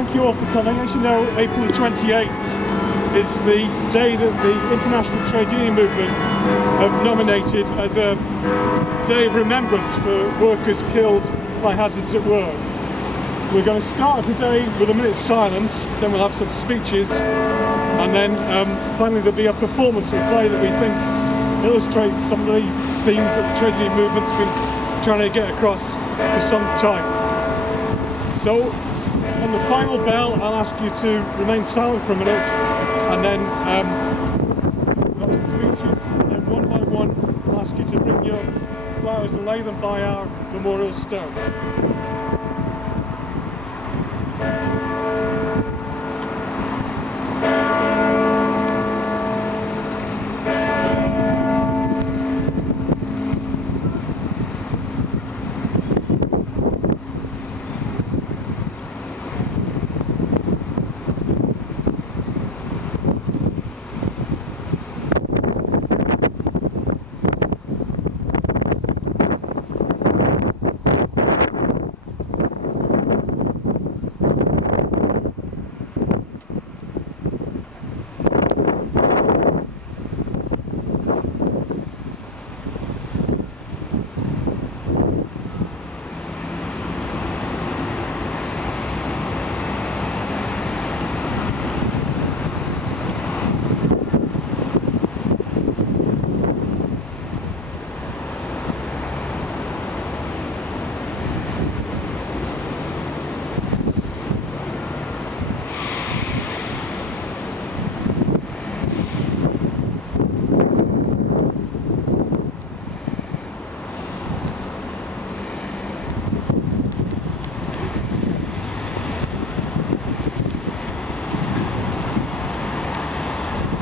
thank you all for coming. As you know, April the 28th is the day that the International Trade Union Movement have nominated as a day of remembrance for workers killed by hazards at work. We're going to start today with a minute's silence, then we'll have some speeches, and then finally there'll be a performance of a play that we think illustrates some of the themes that the trade union movement's been trying to get across for some time. So, on the final bell, I'll ask you to remain silent for a minute, and then we'll have some speeches, and then one by one I'll ask you to bring your flowers and lay them by our memorial stone.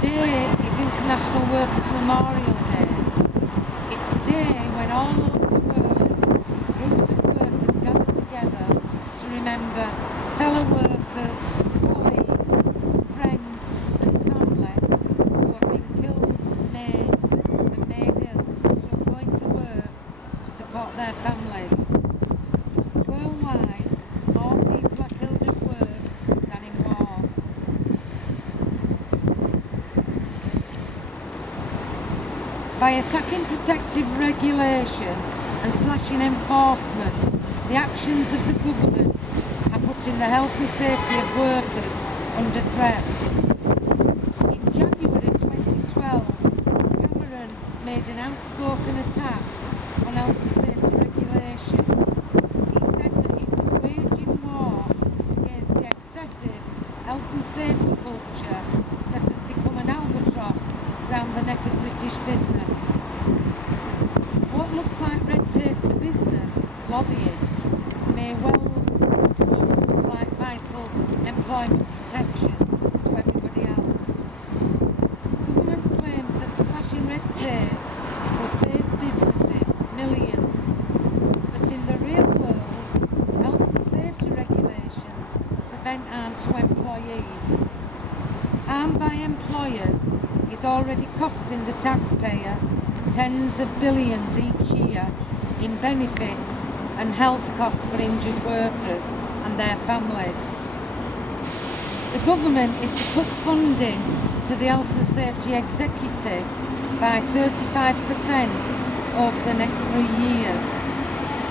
Today is International Workers' Memorial Day. It's a day when all over the world groups of workers gather together to remember fellow workers, colleagues, friends and family who have been killed, maimed and made ill through going to work to support their families. Worldwide, more people are killed at work than in wars. By attacking protective regulation and slashing enforcement, the actions of the government are putting the health and safety of workers under threat. In January 2012, Cameron made an outspoken attack on health and safety regulation. He said that he was waging war against the excessive health and safety culture that has become an albatross round the neck of British business. What looks like red tape to business lobbyists may well look like vital employment protection to everybody else. Government claims that slashing red tape will save businesses millions, but in the real world, health and safety regulations prevent harm to employees. Harm by employers is already costing the taxpayer tens of billions each year in benefits and health costs for injured workers and their families. The government is to cut funding to the Health and Safety Executive by 35% over the next 3 years.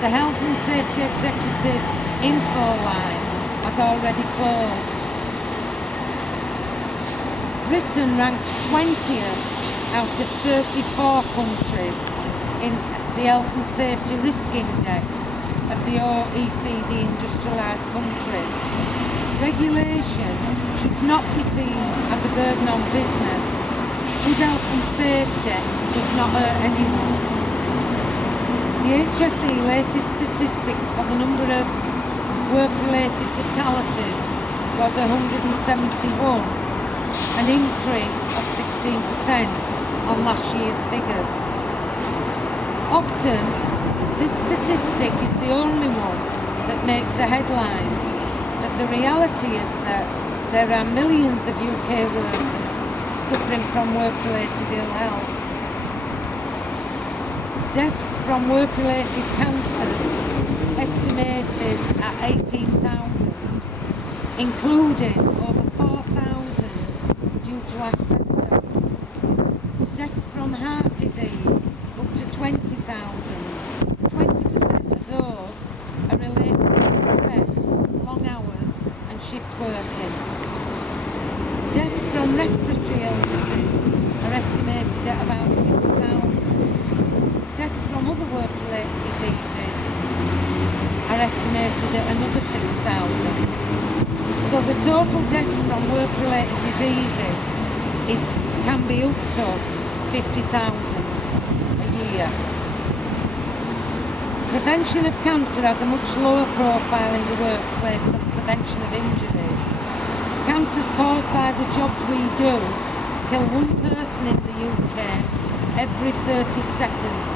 The Health and Safety Executive info line has already closed. Britain ranked 20th out of 34 countries in the Health and Safety Risk Index of the OECD industrialised countries. Regulation should not be seen as a burden on business. Good health and safety does not hurt anyone. The HSE latest statistics for the number of work-related fatalities was 171. An increase of 16% on last year's figures. Often, this statistic is the only one that makes the headlines, but the reality is that there are millions of UK workers suffering from work-related ill health. Deaths from work-related cancers estimated at 18,000 including over 4,000 due to asbestos. Deaths from heart disease up to 20,000. 20% of those are related to stress, long hours and shift working. Deaths from respiratory illnesses are estimated at about 6,000. Deaths from other work-related diseases are estimated at another 6,000. So the total deaths from work-related diseases can be up to 50,000 a year. Prevention of cancer has a much lower profile in the workplace than prevention of injuries. Cancers caused by the jobs we do kill one person in the UK every 30 seconds.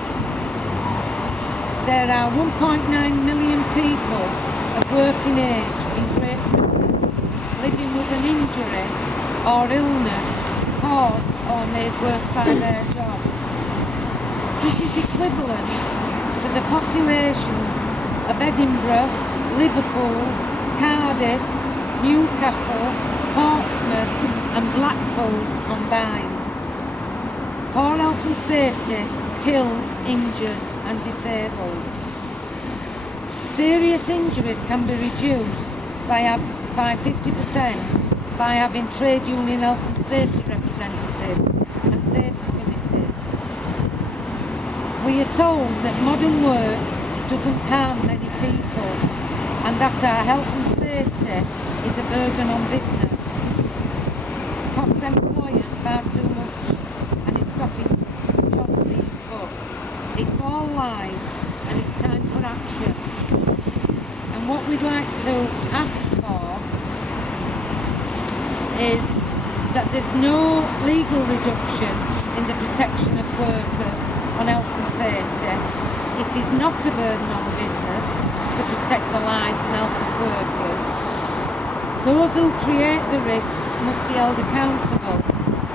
There are 1.9 million people of working age in Great Britain living with an injury or illness caused or made worse by their jobs. This is equivalent to the populations of Edinburgh, Liverpool, Cardiff, Newcastle, Portsmouth and Blackpool combined. Poor health and safety kills, injures and disables. Serious injuries can be reduced by 50% by having trade union health and safety representatives and safety committees. We are told that modern work doesn't harm many people and that our health and safety is a burden on business. Costs employers far too much and is stopping jobs being cut. It's all lies and it's time for action. And what we'd like to ask for is that there's no legal reduction in the protection of workers on health and safety. It is not a burden on business to protect the lives and health of workers. Those who create the risks must be held accountable.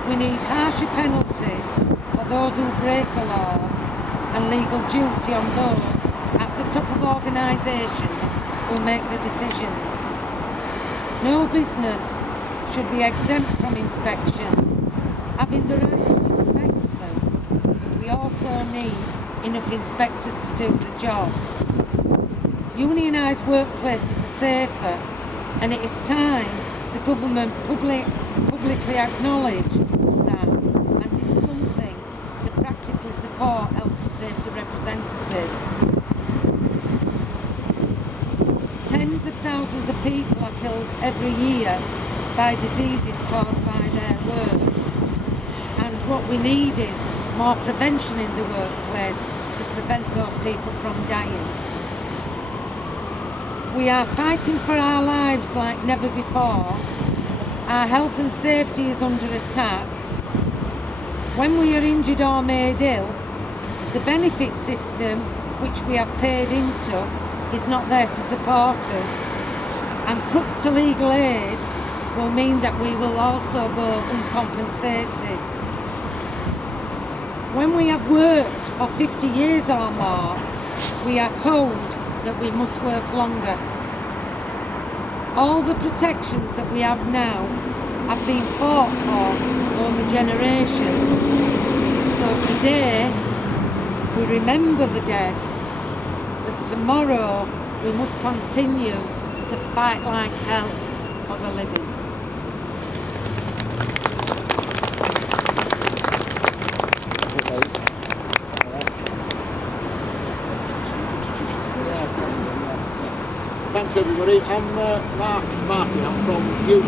We need harsher penalties for those who break the laws and legal duty on those at the top of organisations who make the decisions. No business should be exempt from inspections. Having the right to inspect them, we also need enough inspectors to do the job. Unionised workplaces are safer, and it is time the government publicly acknowledged that and did something to practically support health and safety representatives. Tens of thousands of people are killed every year by diseases caused by their work, and what we need is more prevention in the workplace to prevent those people from dying. We are fighting for our lives like never before. Our health and safety is under attack. When we are injured or made ill, the benefit system which we have paid into is not there to support us, and cuts to legal aid will mean that we will also go uncompensated. When we have worked for 50 years or more, we are told that we must work longer. All the protections that we have now have been fought for over generations. So today we remember the dead, but tomorrow we must continue to fight like hell for the living. Thanks everybody. I'm Mark Martin. I'm from UK, the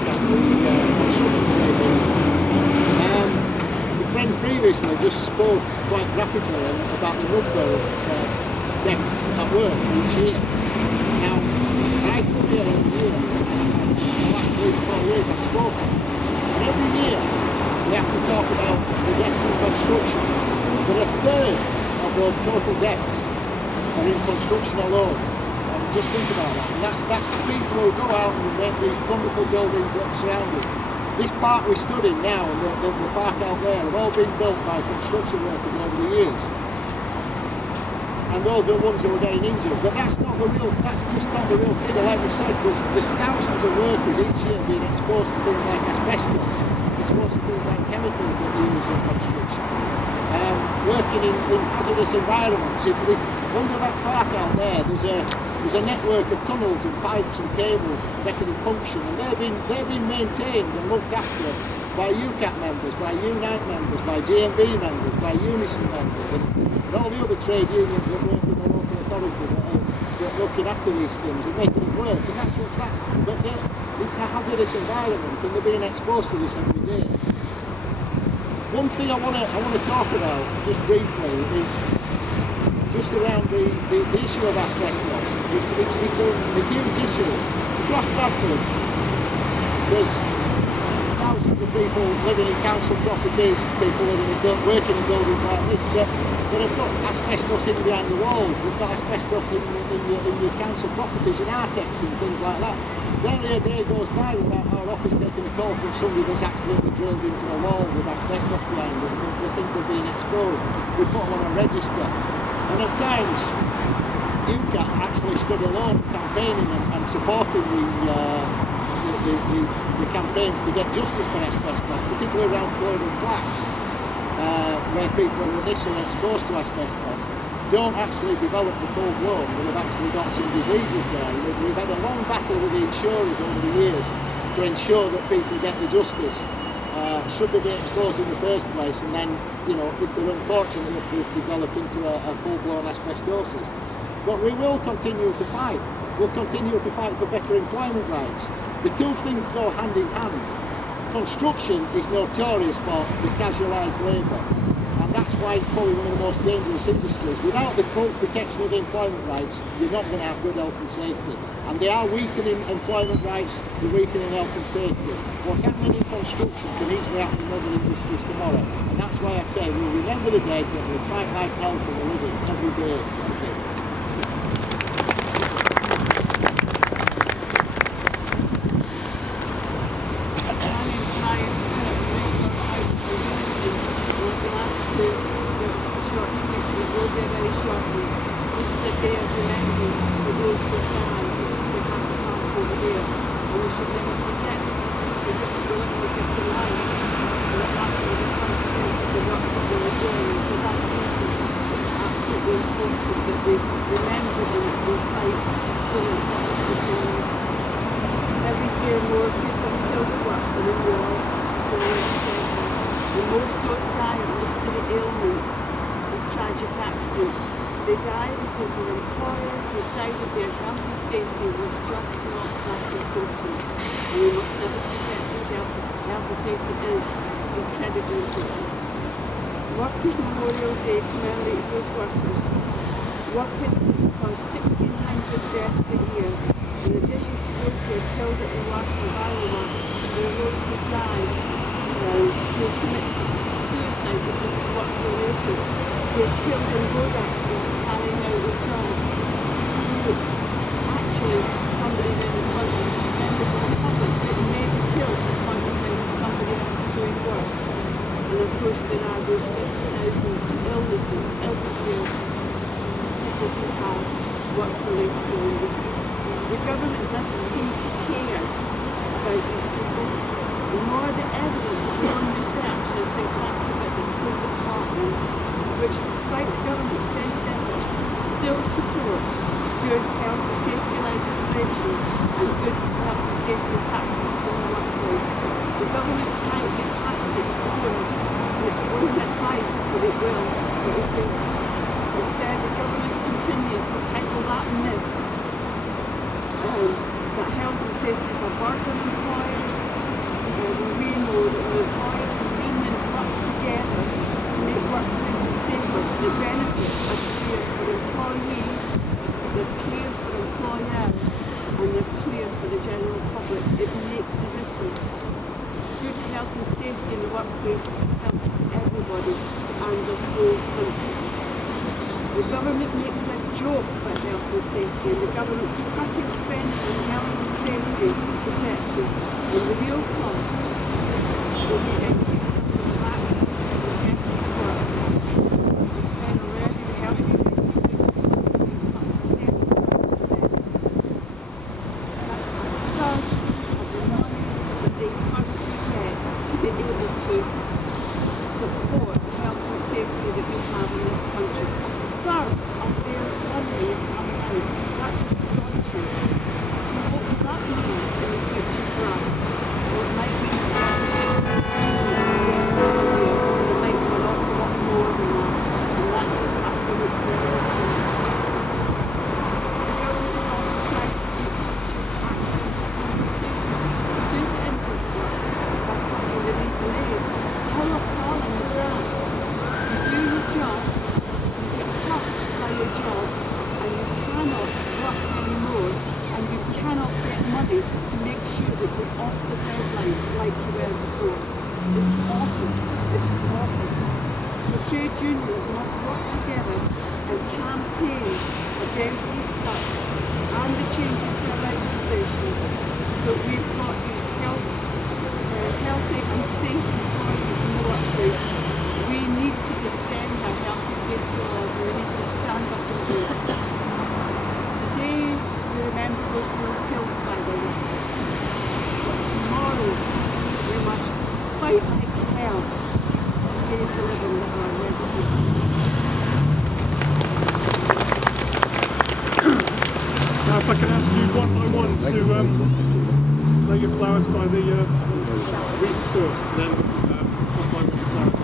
construction trade. The friend previously just spoke quite graphically about the number of deaths at work each year. Now, I come here every year. The last 3 to 4 years I've spoken, and every year we have to talk about the deaths in construction. That a third of those total deaths are in construction alone. Just think about that. And that's the people who go out and make these wonderful buildings that surround us. This park we stood in now and the park out there have all been built by construction workers over the years. and those are the ones who are getting injured. But that's just not the real figure. Like we said, there's thousands of workers each year being exposed to things like asbestos, exposed to things like chemicals that they use in construction, working in hazardous environments. If under that park out there, there's a network of tunnels and pipes and cables making them function, and they're being maintained and looked after by UCAT members, by Unite members, by GMB members, by Unison members, and all the other trade unions that work in the local authority that are looking after these things and making it work. And it's a hazardous environment, and they're being exposed to this every day. One thing I want to talk about just briefly is just around the issue of asbestos. It's a huge issue. Across Bradford, there's thousands of people living in council properties, people working in buildings like this that have got asbestos in behind the walls. They've got asbestos in your council properties, in Artex and things like that. Barely a day goes by without our office taking a call from somebody that's accidentally drilled into a wall with asbestos behind it. They think they're being exposed. We put them on a register, and at times UCAT actually stood alone campaigning and supporting the campaigns to get justice for asbestos, particularly around chlorine plaques, where people are initially exposed to asbestos don't actually develop the full blown, but have actually got some diseases there. We've had a long battle with the insurers over the years to ensure that people get the justice should they be exposed in the first place, and then, you know, if they're unfortunate enough to develop into a full-blown asbestosis. But we will continue to fight. We'll continue to fight for better employment rights. The two things go hand in hand. Construction is notorious for the casualised labour, and that's why it's probably one of the most dangerous industries. Without the full protection of the employment rights, you're not going to have good health and safety. And they are weakening employment rights, they're weakening health and safety. What's happening in construction can easily happen in other industries tomorrow. And that's why I say we'll remember the dead, but we'll fight like hell for the living every day. Thank you. They died because their employer decided their health and safety was just not that important. And we must never forget that health and safety is incredibly important. Workers' Memorial Day commemorates those workers. Work incidents cause 1,600 deaths a year. In addition to those who are killed at the work environment, there are those who die who commit suicide because of work related. Who are killed in road accidents carrying out their job. Actually, somebody in the country, members of the public, that may be killed as a consequence of somebody else doing work. And of course there are those 50,000 illnesses every year, people who have work-related illnesses. The government doesn't seem to care about these people, nor the evidence of their own research. I think that's a bit so disheartening, which despite the government's best efforts still supports good health and safety legislation and good health and safety practices in the workplace. The government can't get past its own advice, but it will, but it won't. Instead, the government continues to peddle that myth that health and safety is a burden on employers, when we know that when employers and unions work together to make workplaces safer, the benefits are clear for employees, they're clear for employers, and they're clear for the general public. It makes a difference. Good health and safety in the workplace helps everybody and there's no country. The government makes a joke about health and safety, and the government's cutting spending on health and safety protection, and the real cost will be increased numbers of accidents and deaths at work. As said already, the health and safety cannot work anymore, and you cannot get money to make sure that you're off the deadline like you were before. It's awful. It's awful. So trade unions must work together and campaign against these cuts and the changes to our legislation so that we've got these healthy and safe employees in the workplace. We need to defend our healthy safety laws, and we need to stand up and do it. Today we remember those who were killed by them, but tomorrow we must fight like hell to save the living that are already here. Now if I can ask you one by one to lay your flowers by the wreaths first, and then one by one the flowers.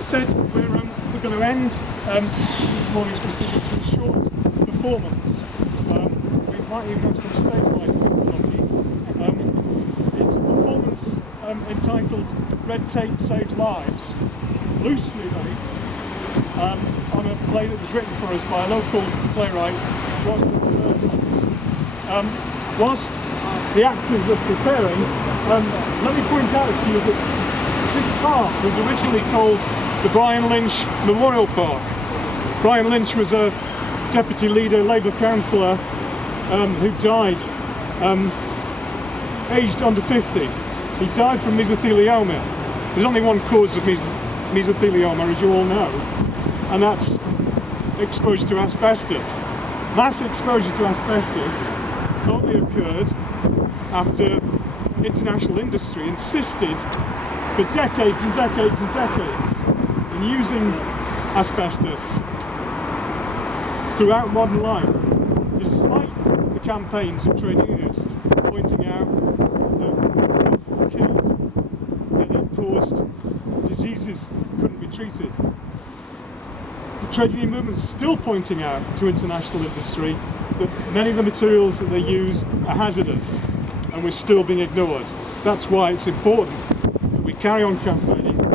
Said, we're going to end this morning's proceedings with a short performance. We might even have some stage lighting if we're lucky. It's a performance entitled Red Tape Saves Lives, loosely based on a play that was written for us by a local playwright, Bradford. Whilst the actors are preparing, let me point out to you that this park was originally called the Brian Lynch Memorial Park. Brian Lynch was a deputy leader, Labour councillor, who died aged under 50. He died from mesothelioma. There's only one cause of mesothelioma, as you all know, and that's exposure to asbestos. Mass exposure to asbestos only occurred after international industry insisted for decades and decades and decades in using asbestos throughout modern life, despite the campaigns of trade unionists pointing out that stuff killed, that it caused diseases that couldn't be treated. The trade union movement is still pointing out to international industry that many of the materials that they use are hazardous, and we're still being ignored. That's why it's important that we carry on campaigning